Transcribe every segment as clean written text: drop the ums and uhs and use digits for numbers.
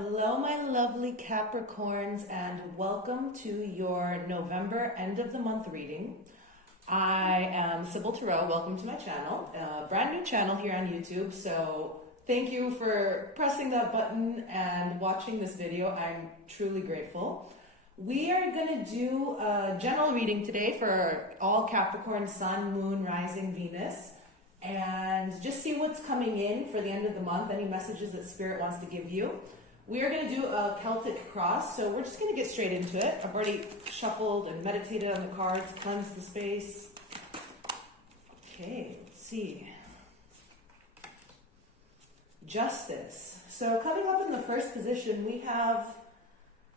Hello, my lovely Capricorns, and welcome to your November end of the month reading. I am Sybil Terrell. Welcome to my channel, brand new channel here on YouTube. So thank you for pressing that button and watching this video. I'm truly grateful. We are going to do a general reading today for all Capricorn, Sun, Moon, Rising, Venus, and just see what's coming in for the end of the month, any messages that Spirit wants to give you. We are going to do a Celtic Cross, so we're just going to get straight into it. I've already shuffled and meditated on the cards, cleansed the space. Okay, let's see. Justice. So coming up in the first position, we have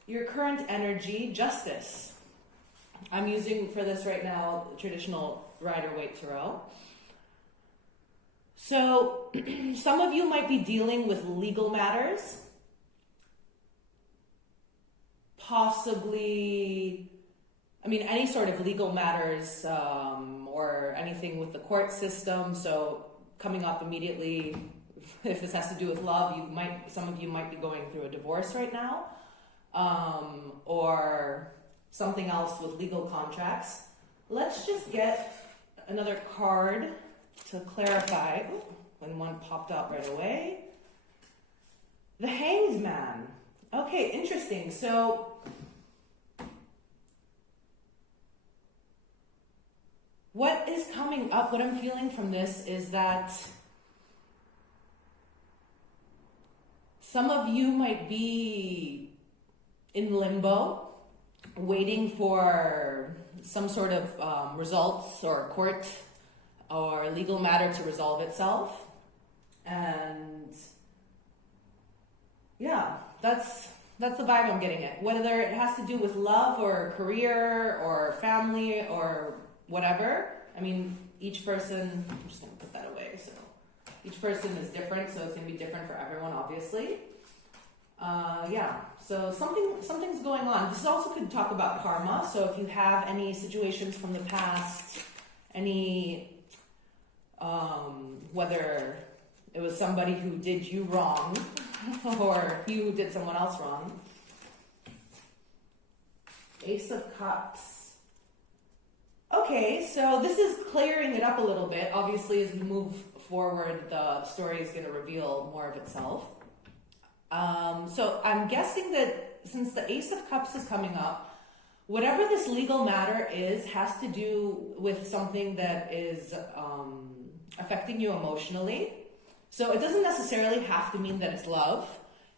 your current energy, Justice. I'm using for this right now traditional Rider-Waite Tarot. So some of you might be dealing with legal matters. Possibly, any sort of legal matters or anything with the court system. So coming up immediately, if this has to do with love, some of you might be going through a divorce right now, or something else with legal contracts. Let's just get another card to clarify. Ooh, when one popped out right away. The Hanged Man. Okay, interesting. So what is coming up, what I'm feeling from this is that some of you might be in limbo, waiting for some sort of results or court or legal matter to resolve itself. And yeah, that's the vibe I'm getting at. Whether it has to do with love or career or family or whatever. Each person, I'm just going to put that away. So each person is different, so it's going to be different for everyone, obviously. So something's going on. This also could talk about karma. So if you have any situations from the past, any, whether it was somebody who did you wrong or you did someone else wrong. Ace of Cups. Okay, so this is clearing it up a little bit. Obviously, as we move forward, the story is going to reveal more of itself. So I'm guessing that since the Ace of Cups is coming up, whatever this legal matter is has to do with something that is affecting you emotionally. So it doesn't necessarily have to mean that it's love.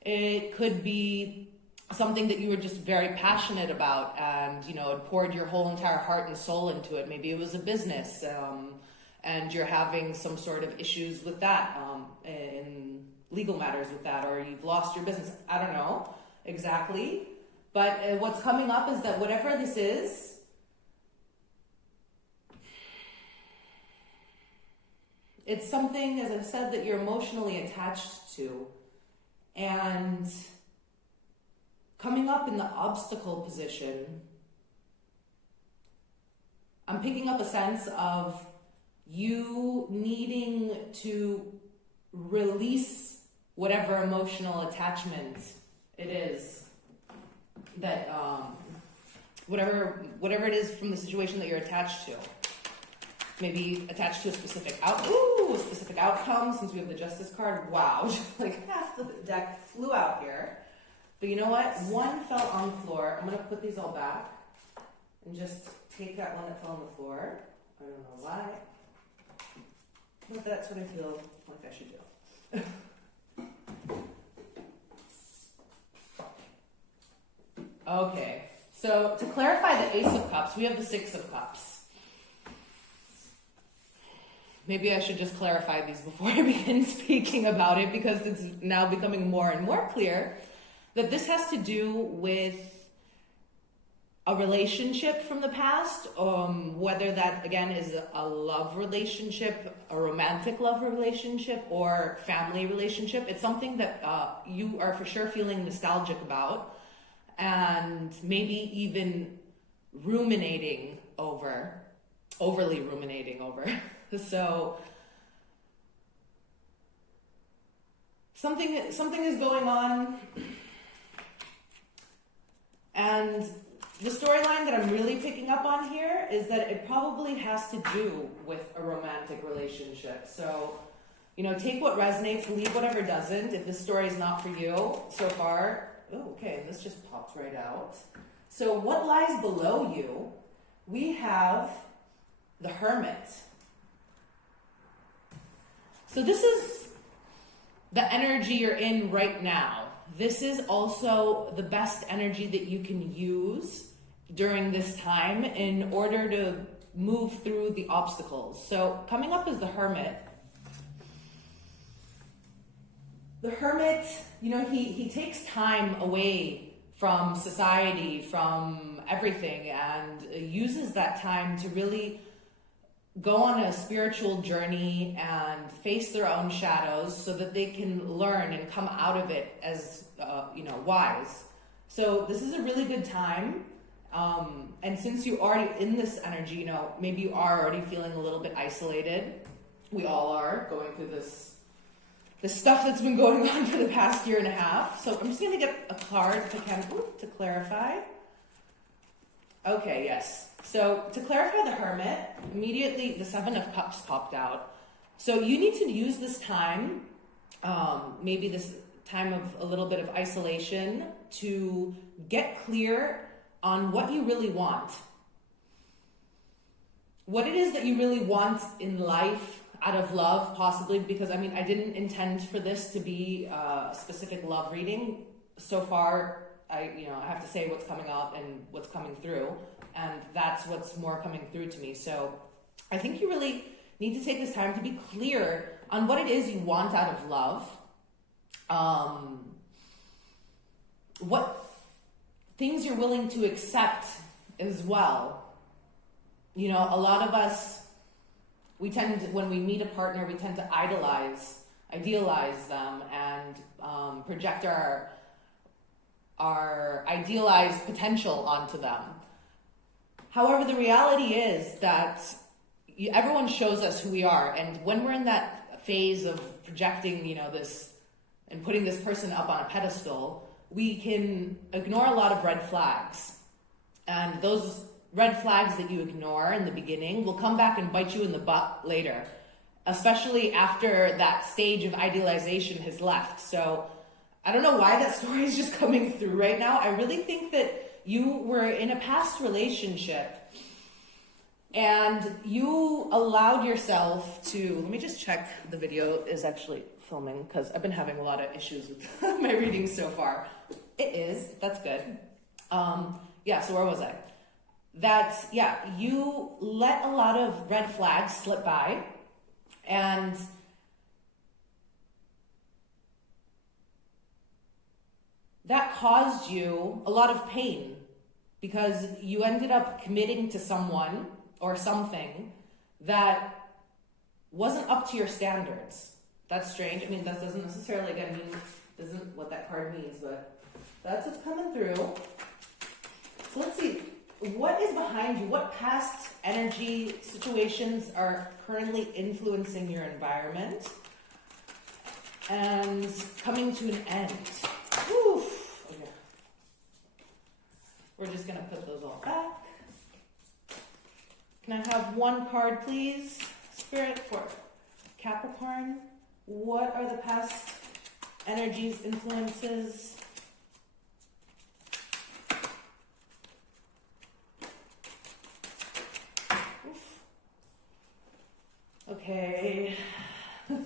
It could be something that you were just very passionate about and, had poured your whole entire heart and soul into it. Maybe it was a business and you're having some sort of issues with that, in legal matters with that, or you've lost your business. I don't know exactly. But what's coming up is that whatever this is, it's something, as I've said, that you're emotionally attached to. And coming up in the obstacle position, I'm picking up a sense of you needing to release whatever emotional attachment it is that, whatever it is from the situation that you're attached to. Maybe attached to a specific outcome, since we have the Justice card. Wow, like half the deck flew out here. But you know what? One fell on the floor. I'm going to put these all back and just take that one that fell on the floor. I don't know why. But that's what I feel like I should do. Okay, so to clarify the Ace of Cups, we have the Six of Cups. Maybe I should just clarify these before I begin speaking about it, because it's now becoming more and more clear that this has to do with a relationship from the past, whether that, again, is a love relationship, a romantic love relationship, or family relationship. It's something that you are for sure feeling nostalgic about, and maybe even overly ruminating over. So something is going on And the storyline that I'm really picking up on here is that it probably has to do with a romantic relationship. So, take what resonates, leave whatever doesn't. If this story is not for you so far, and this just popped right out. So what lies below you? We have the Hermit. So this is the energy you're in right now. This is also the best energy that you can use during this time in order to move through the obstacles. So coming up is the Hermit. The Hermit, he takes time away from society, from everything, and uses that time to really go on a spiritual journey and face their own shadows so that they can learn and come out of it as, wise. So this is a really good time. And since you're already in this energy, maybe you are already feeling a little bit isolated. We all are going through this stuff that's been going on for the past year and a half. So I'm just going to get a card if I can to clarify. Okay, yes. So to clarify the Hermit, immediately the Seven of Cups popped out. So you need to use this time, maybe this time of a little bit of isolation, to get clear on what you really want. What it is that you really want in life, out of love, possibly, because I didn't intend for this to be a specific love reading. So far, I have to say what's coming up and what's coming through, and that's what's more coming through to me. So I think you really need to take this time to be clear on what it is you want out of love. What things you're willing to accept as well. A lot of us, we tend to, when we meet a partner, we tend to idealize them and project our idealized potential onto them. However, the reality is that everyone shows us who we are, and when we're in that phase of projecting, this and putting this person up on a pedestal, we can ignore a lot of red flags, and those red flags that you ignore in the beginning will come back and bite you in the butt later, especially after that stage of idealization has left. So I don't know why that story is just coming through right now. I really think that you were in a past relationship and you allowed yourself to, let me just check the video is actually filming because I've been having a lot of issues with my readings so far. It is, that's good. So where was I? You let a lot of red flags slip by, and that caused you a lot of pain because you ended up committing to someone or something that wasn't up to your standards. That's strange. That doesn't necessarily, isn't what that card means, but that's what's coming through. So let's see. What is behind you? What past energy situations are currently influencing your environment and coming to an end? Whew. Okay. We're just going to put those all back. Can I have one card, please? Spirit for Capricorn. What are the past energies, influences? Okay. We're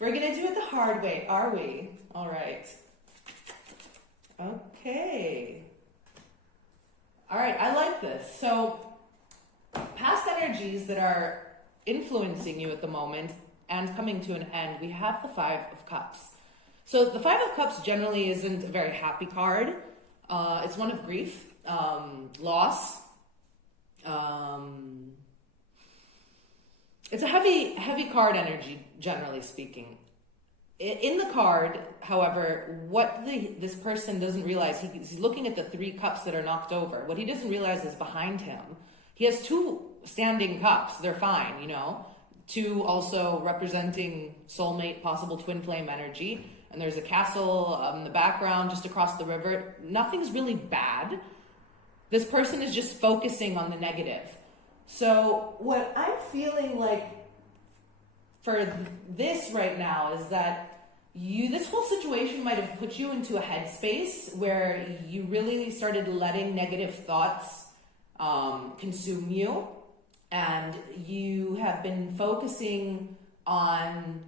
going to do it the hard way, are we? All right. Okay. All right, I like this. So, past energies that are influencing you at the moment and coming to an end, we have the Five of Cups. So, the Five of Cups generally isn't a very happy card. It's one of grief, loss. It's a heavy card energy, generally speaking. In the card, however, what this person doesn't realize, he's looking at the 3 cups that are knocked over. What he doesn't realize is behind him, he has 2 standing cups. They're fine, Two also representing soulmate, possible twin flame energy. And there's a castle in the background just across the river. Nothing's really bad. This person is just focusing on the negative. So what I'm feeling like for this right now is that this whole situation might have put you into a headspace where you really started letting negative thoughts consume you, and you have been focusing on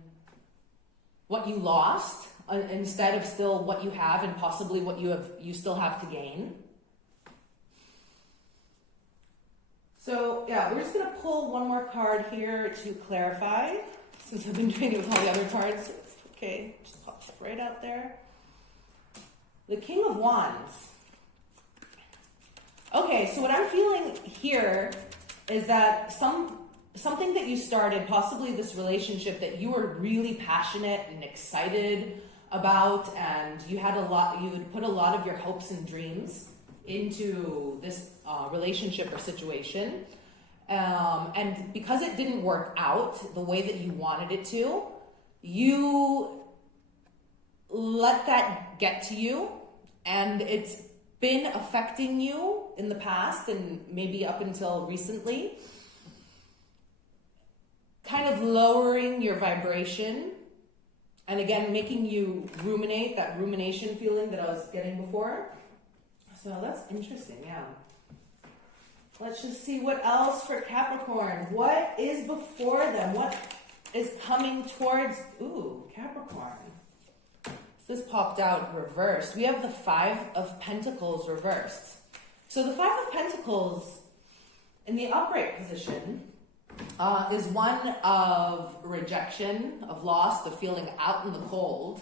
what you lost instead of still what you have and possibly what you still have to gain. So yeah, we're just gonna pull one more card here to clarify, since I've been doing it with all the other cards. Okay, just pops right out there. The King of Wands. Okay, so what I'm feeling here is that something that you started, possibly this relationship that you were really passionate and excited about, and you had put a lot of your hopes and dreams into this relationship or situation, and because it didn't work out the way that you wanted it to, you let that get to you, and it's been affecting you in the past and maybe up until recently, kind of lowering your vibration, and again making you ruminate, that rumination feeling that I was getting before. So that's interesting, yeah. Let's just see what else for Capricorn. What is before them? What is coming towards, Capricorn. This popped out reversed. We have the Five of Pentacles reversed. So the Five of Pentacles in the upright position is one of rejection, of loss, of feeling out in the cold.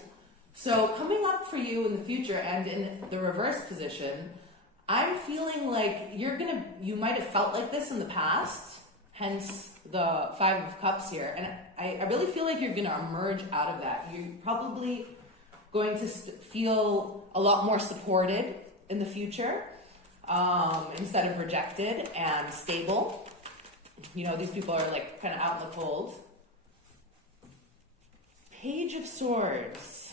So coming up for you in the future and in the reverse position, I'm feeling like you might have felt like this in the past, hence the Five of Cups here. And I really feel like you're going to emerge out of that. You're probably going to feel a lot more supported in the future, instead of rejected, and stable. You know, these people are like kind of out in the cold. Page of Swords.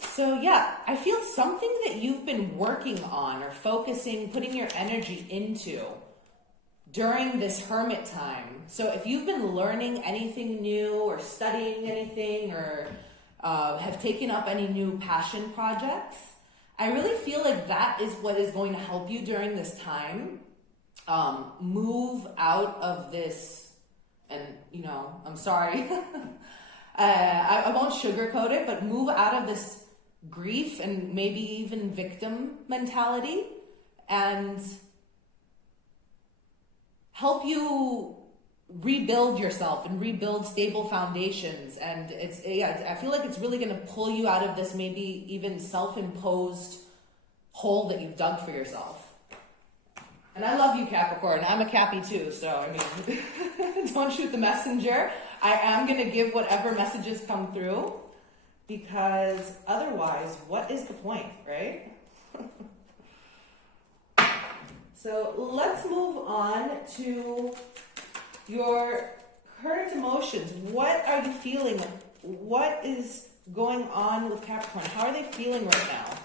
So yeah, I feel something that you've been working on or focusing, putting your energy into during this hermit time. So if you've been learning anything new or studying anything or have taken up any new passion projects, I really feel like that is what is going to help you during this time move out of this. And, you know, I'm sorry, I won't sugarcoat it, but move out of this grief and maybe even victim mentality, and help you rebuild yourself and rebuild stable foundations. And I feel like it's really going to pull you out of this maybe even self-imposed hole that you've dug for yourself. And I love you, Capricorn. I'm a Cappy too, so I mean, don't shoot the messenger. I am going to give whatever messages come through, because otherwise, what is the point, right? So let's move on to your current emotions. What are you feeling? What is going on with Capricorn? How are they feeling right now?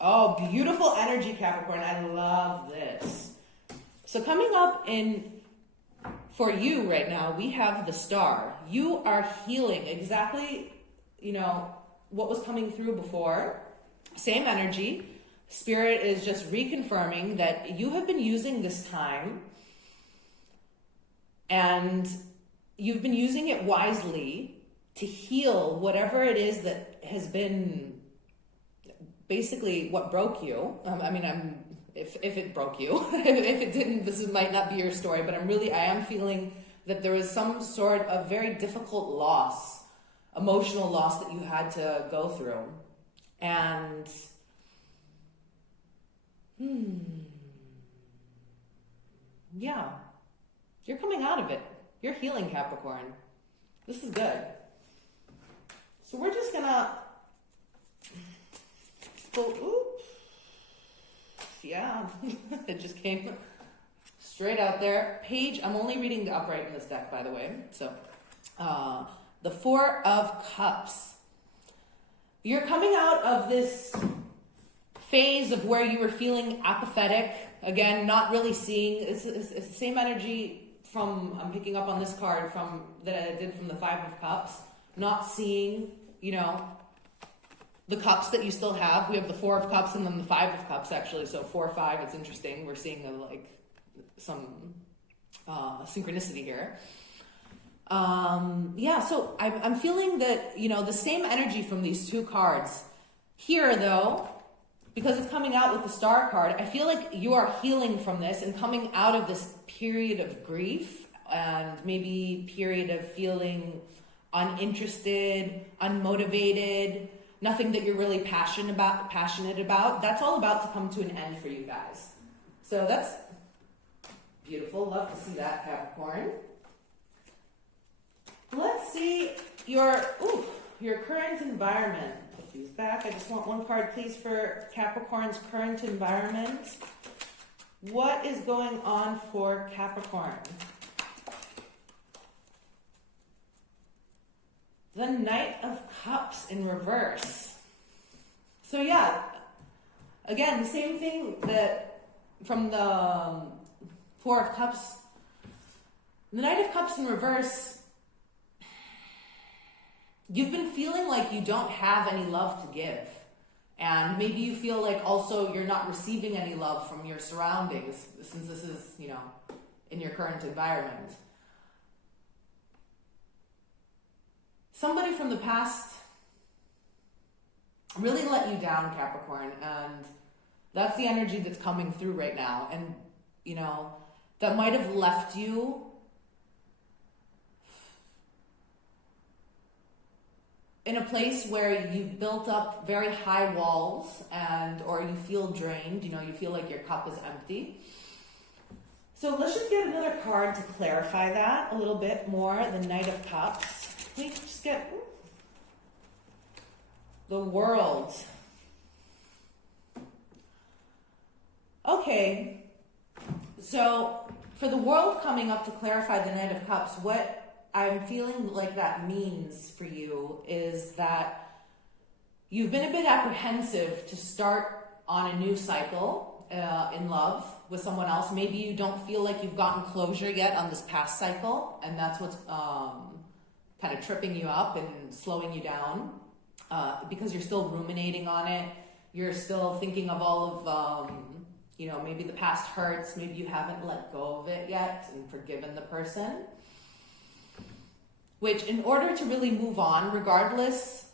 Oh, beautiful energy, Capricorn. I love this. So coming up for you right now, we have the Star. You are healing exactly, you know, what was coming through before. Same energy. Spirit is just reconfirming that you have been using this time, and you've been using it wisely to heal whatever it is that has been basically what broke you. If it broke you, if it didn't, this might not be your story, but I am feeling that there was some sort of very difficult loss, emotional loss that you had to go through. And yeah, you're coming out of it. You're healing, Capricorn. This is good. So we're just gonna go, oops. Yeah, it just came straight out there. Page, I'm only reading the upright in this deck, by the way. So, the Four of Cups. You're coming out of this phase of where you were feeling apathetic. Again, not really seeing. It's the same energy from, I'm picking up on this card from that I did from the Five of Cups. Not seeing, you know, the cups that you still have. We have the Four of Cups and then the Five of Cups, actually. So 4, 5, it's interesting. We're seeing some synchronicity here. So I'm feeling that, you know, the same energy from these two cards. Here, though, because it's coming out with the Star card, I feel like you are healing from this and coming out of this period of grief and maybe period of feeling uninterested, unmotivated, nothing that you're really passionate about. That's all about to come to an end for you guys. So that's beautiful. Love to see that, Capricorn. Let's see your current environment. Put these back. I just want one card, please, for Capricorn's current environment. What is going on for Capricorn? The Knight of Cups in reverse. So yeah, again, the same thing that from the Four of Cups. The Knight of Cups in reverse, you've been feeling like you don't have any love to give. And maybe you feel like also you're not receiving any love from your surroundings, since this is, you know, in your current environment. Somebody from the past really let you down, Capricorn, and that's the energy that's coming through right now. And, you know, that might have left you in a place where you've built up very high walls or you feel drained, you know, you feel like your cup is empty. So let's just get another card to clarify that a little bit more. The Knight of Cups. We just get the World. Okay, so for the World coming up to clarify the Knight of Cups, what I'm feeling like that means for you is that you've been a bit apprehensive to start on a new cycle in love with someone else. Maybe you don't feel like you've gotten closure yet on this past cycle, and that's what's kind of tripping you up and slowing you down because you're still ruminating on it. You're still thinking of all of, you know, maybe the past hurts. Maybe you haven't let go of it yet and forgiven the person. Which, in order to really move on, regardless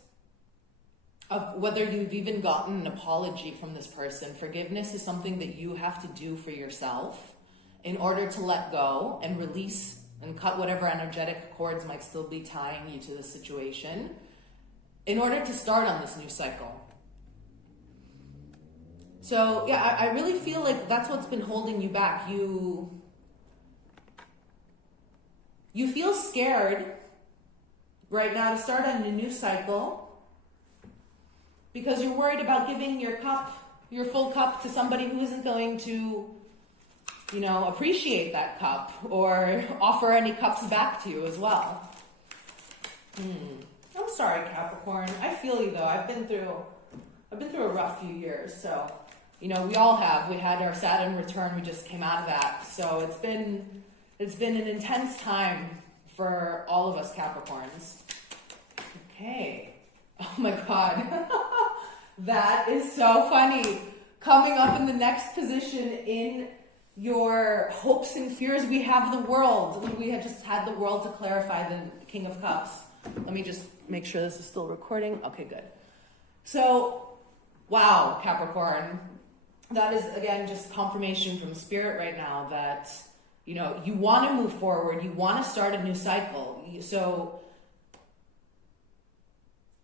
of whether you've even gotten an apology from this person, forgiveness is something that you have to do for yourself in order to let go and release and cut whatever energetic cords might still be tying you to the situation in order to start on this new cycle. So yeah, I really feel like that's what's been holding you back. You feel scared right now to start on a new cycle because you're worried about giving your full cup to somebody who isn't going to, you know, appreciate that cup or offer any cups back to you as well. I'm sorry, Capricorn. I feel you though. I've been through a rough few years. So, you know, we all have. We had our Saturn return. We just came out of that. So it's been an intense time for all of us Capricorns. Okay. Oh my God. That is so funny. Coming up in the next position in your hopes and fears, we have the World. We had just had the World to clarify the King of Cups. Let me just make sure this is still recording. Okay, good. So, wow, Capricorn. That is, again, just confirmation from Spirit right now that, you know, you want to move forward. You want to start a new cycle. So,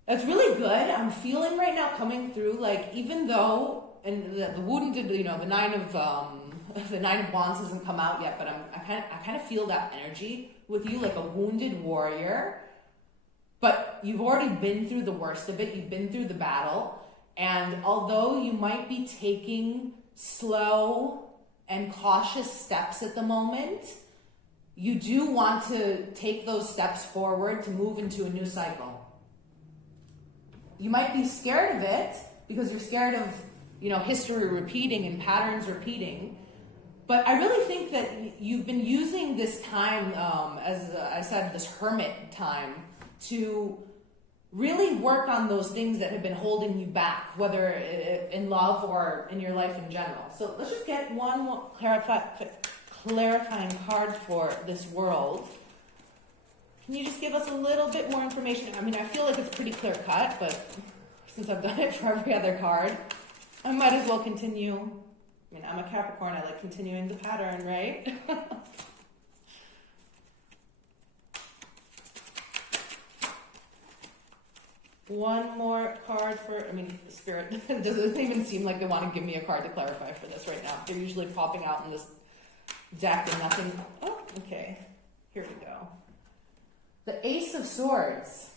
that's really good. I'm feeling right now coming through, like, even though, and the wounded, you know, the Nine of Wands hasn't come out yet, but I kind of feel that energy with you, like a wounded warrior. But you've already been through the worst of it. You've been through the battle. And although you might be taking slow and cautious steps at the moment, you do want to take those steps forward to move into a new cycle. You might be scared of it because you're scared of, history repeating and patterns repeating. But I really think that you've been using this time, as I said, this hermit time, to really work on those things that have been holding you back, whether in love or in your life in general. So let's just get one more clarifying card for this world. Can you just give us a little bit more information? I mean, I feel like it's pretty clear cut, but since I've done it for every other card, I might as well continue. I mean, I'm a Capricorn, I like continuing the pattern, right? One more card for, Spirit. It doesn't even seem like they want to give me a card to clarify for this right now. They're usually popping out in this deck and nothing. Oh, okay. Here we go. The Ace of Swords.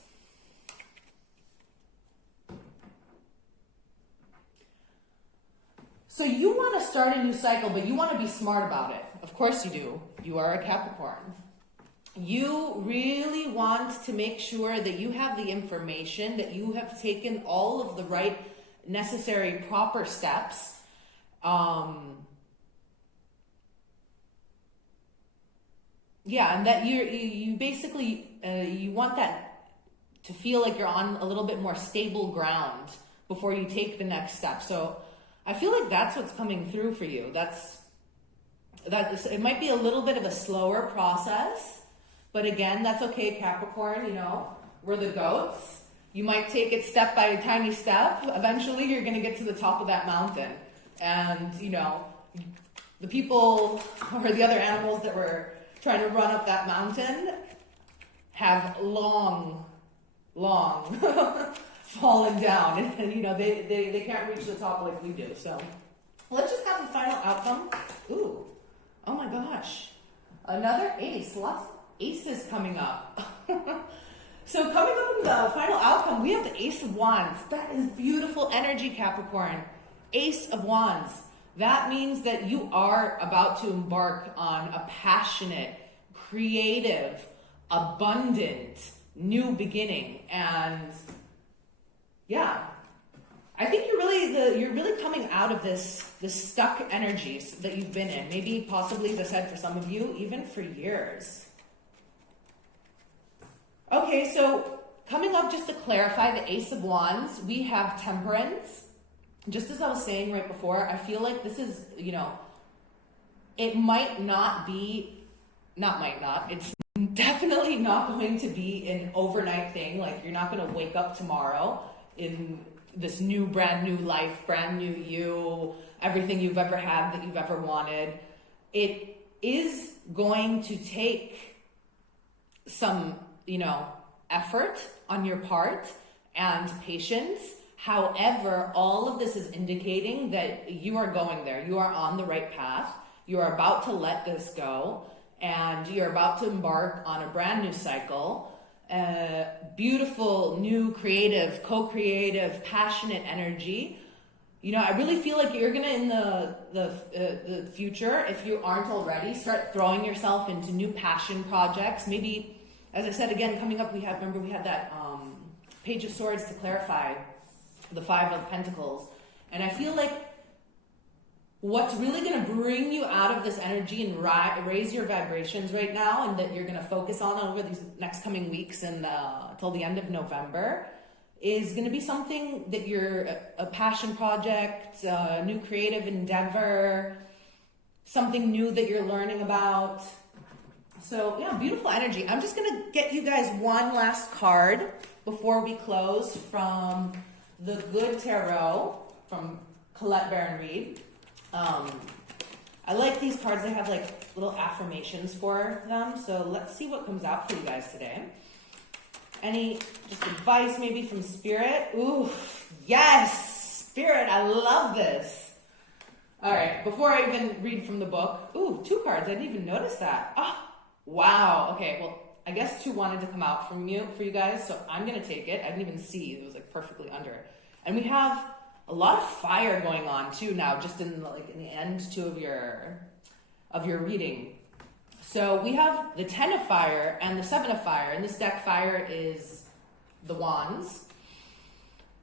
So you want to start a new cycle, but you want to be smart about it. Of course you do. You are a Capricorn. You really want to make sure that you have the information, that you have taken all of the right, necessary, proper steps. And that you basically, you want that to feel like you're on a little bit more stable ground before you take the next step. So I feel like that's what's coming through for you. It might be a little bit of a slower process, but again, that's okay, Capricorn, we're the goats. You might take it step by a tiny step. Eventually, you're going to get to the top of that mountain. And, the people or the other animals that were trying to run up that mountain have long fallen down. And, they can't reach the top like we do. So let's just have the final outcome. Ooh, oh my gosh. Another ace. Lots of aces coming up. So coming up in the final outcome, we have the Ace of Wands. That is beautiful energy, Capricorn. Ace of Wands. That means that you are about to embark on a passionate, creative, abundant, new beginning. And yeah, I think you're really coming out of this stuck energies that you've been in. Maybe possibly, as I said, for some of you, even for years. Okay, so coming up, just to clarify, the Ace of Wands, we have Temperance. Just as I was saying right before, I feel like this is, it might not be, it's definitely not going to be an overnight thing. Like, you're not going to wake up tomorrow in this brand new life, brand new you, everything you've ever had that you've ever wanted. It is going to take some, effort on your part and patience. However, all of this is indicating that you are going there. You are on the right path. You are about to let this go, and you're about to embark on a brand new cycle. Beautiful, new, creative, co-creative, passionate energy. I really feel like you're gonna, in the future, if you aren't already, start throwing yourself into new passion projects. Maybe, as I said, again, coming up, we had that Page of Swords to clarify the Five of Pentacles. And I feel like what's really going to bring you out of this energy and raise your vibrations right now, and that you're going to focus on over these next coming weeks and till the end of November, is going to be something that you're a passion project, a new creative endeavor, something new that you're learning about. So yeah, beautiful energy. I'm just going to get you guys one last card before we close from the Good Tarot from Colette Baron Reed. I like these cards. They have like little affirmations for them. So let's see what comes out for you guys today. Any just advice maybe from Spirit? Ooh, yes, Spirit, I love this. All right, before I even read from the book, ooh, 2 cards. I didn't even notice that. Oh, wow. Okay, well, I guess 2 wanted to come out for you guys, so I'm gonna take it. I didn't even see; it was like perfectly under. And we have a lot of fire going on too now, just in the end two of your reading. So we have the 10 of fire and the 7 of fire. In this deck, fire is the wands.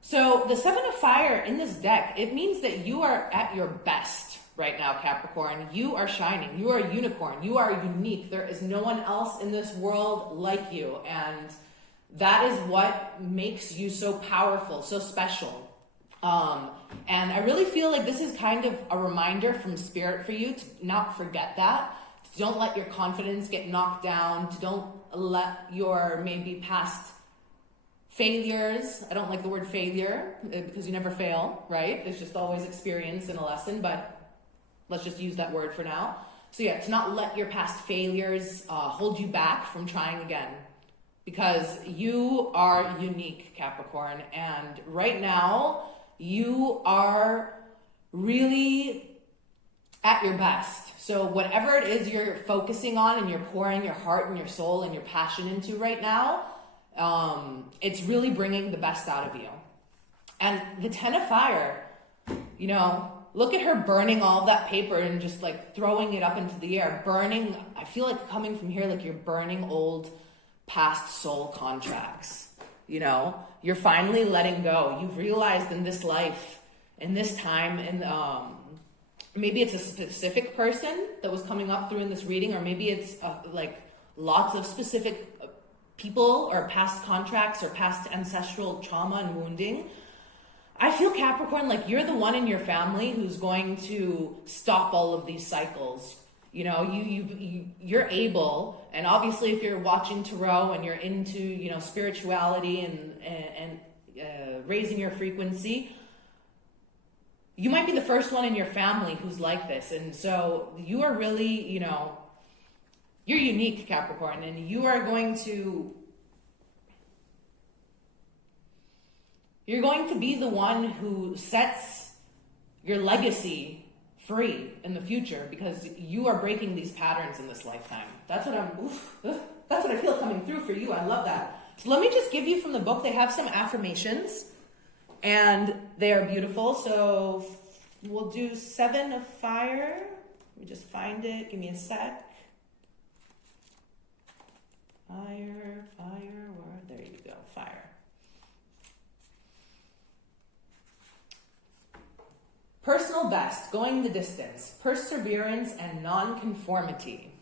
So the 7 of fire in this deck, it means that you are at your best right now, Capricorn. You are shining. You are a unicorn. You are unique. There is no one else in this world like you. And that is what makes you so powerful, so special. And I really feel like this is kind of a reminder from Spirit for you to not forget that. Don't let your confidence get knocked down. Don't let your maybe past failures. I don't like the word failure because you never fail, right? It's just always experience and a lesson, but let's just use that word for now. So yeah, to not let your past failures hold you back from trying again, because you are unique, Capricorn. And right now, you are really at your best. So whatever it is you're focusing on and you're pouring your heart and your soul and your passion into right now, it's really bringing the best out of you. And the 10 of fire, you know, look at her burning all of that paper and just like throwing it up into the air. Burning, I feel like coming from here, like you're burning old past soul contracts. You know, you're finally letting go. You've realized in this life, in this time, and maybe it's a specific person that was coming up through in this reading, or maybe it's like lots of specific people or past contracts or past ancestral trauma and wounding. I feel, Capricorn, like you're the one in your family who's going to stop all of these cycles. You know, you're able, and obviously if you're watching tarot and you're into, you know, spirituality and raising your frequency, you might be the first one in your family who's like this. And so you are really, you know, you're unique, Capricorn, and you're going to be the one who sets your legacy free in the future, because you are breaking these patterns in this lifetime. That's what I feel coming through for you. I love that. So let me just give you from the book. They have some affirmations and they are beautiful. So we'll do 7 of fire. Let me just find it. Give me a sec. Fire, there you go, fire. Personal best, going the distance, perseverance, and non-conformity.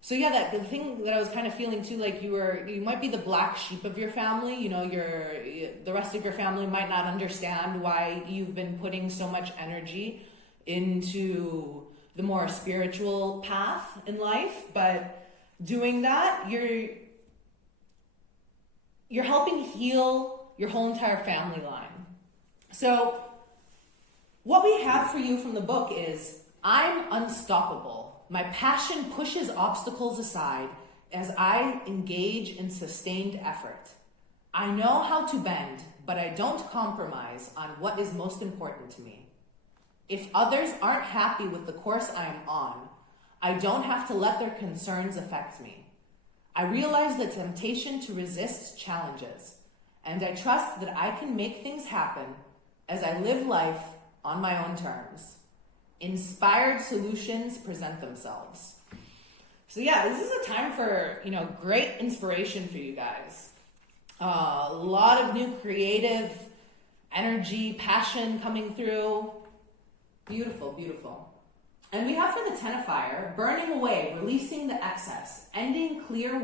So yeah, the thing that I was kind of feeling too, like you might be the black sheep of your family. You know, the rest of your family might not understand why you've been putting so much energy into the more spiritual path in life, but doing that, you're helping heal your whole entire family line. So what we have for you from the book is, I'm unstoppable. My passion pushes obstacles aside as I engage in sustained effort. I know how to bend, but I don't compromise on what is most important to me. If others aren't happy with the course I am on, I don't have to let their concerns affect me. I realize the temptation to resist challenges, and I trust that I can make things happen as I live life on my own terms. Inspired solutions present themselves. So yeah, this is a time for, you know, great inspiration for you guys. A lot of new creative energy, passion coming through. Beautiful, beautiful. And we have for the 10 of fire, burning away, releasing the excess, endings clear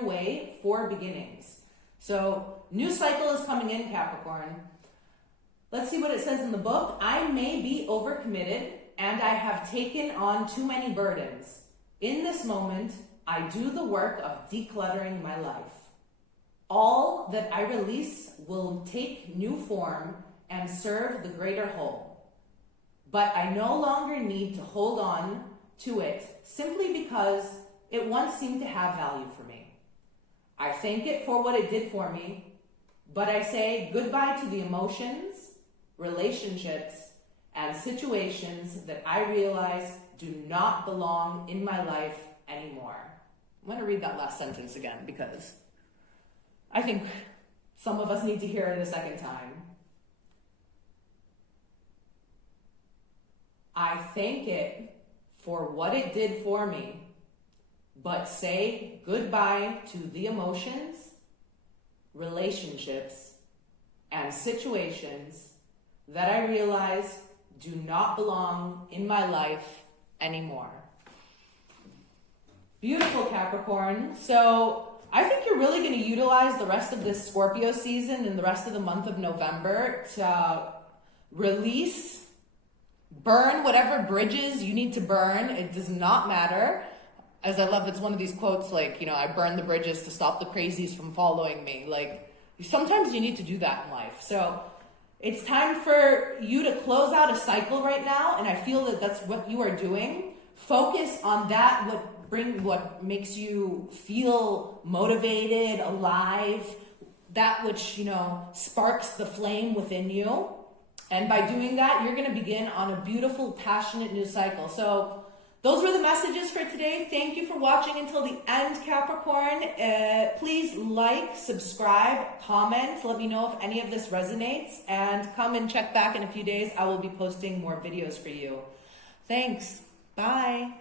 way for beginnings. So new cycle is coming in, Capricorn. Let's see what it says in the book. I may be overcommitted and I have taken on too many burdens. In this moment, I do the work of decluttering my life. All that I release will take new form and serve the greater whole. But I no longer need to hold on to it simply because it once seemed to have value for me. I thank it for what it did for me, but I say goodbye to the emotions, relationships, and situations that I realize do not belong in my life anymore. I'm going to read that last sentence again because I think some of us need to hear it a second time. I thank it for what it did for me, but say goodbye to the emotions, relationships, and situations that I realize do not belong in my life anymore. Beautiful, Capricorn. So I think you're really going to utilize the rest of this Scorpio season and the rest of the month of November to release, burn whatever bridges you need to burn. It does not matter. As I love, it's one of these quotes like, I burn the bridges to stop the crazies from following me. Like, sometimes you need to do that in life. So it's time for you to close out a cycle right now, and I feel that that's what you are doing. Focus on that, what makes you feel motivated, alive, that which, sparks the flame within you. And by doing that, you're going to begin on a beautiful, passionate new cycle. So those were the messages for today. Thank you for watching until the end, Capricorn. Please like, subscribe, comment. Let me know if any of this resonates. And come and check back in a few days. I will be posting more videos for you. Thanks. Bye.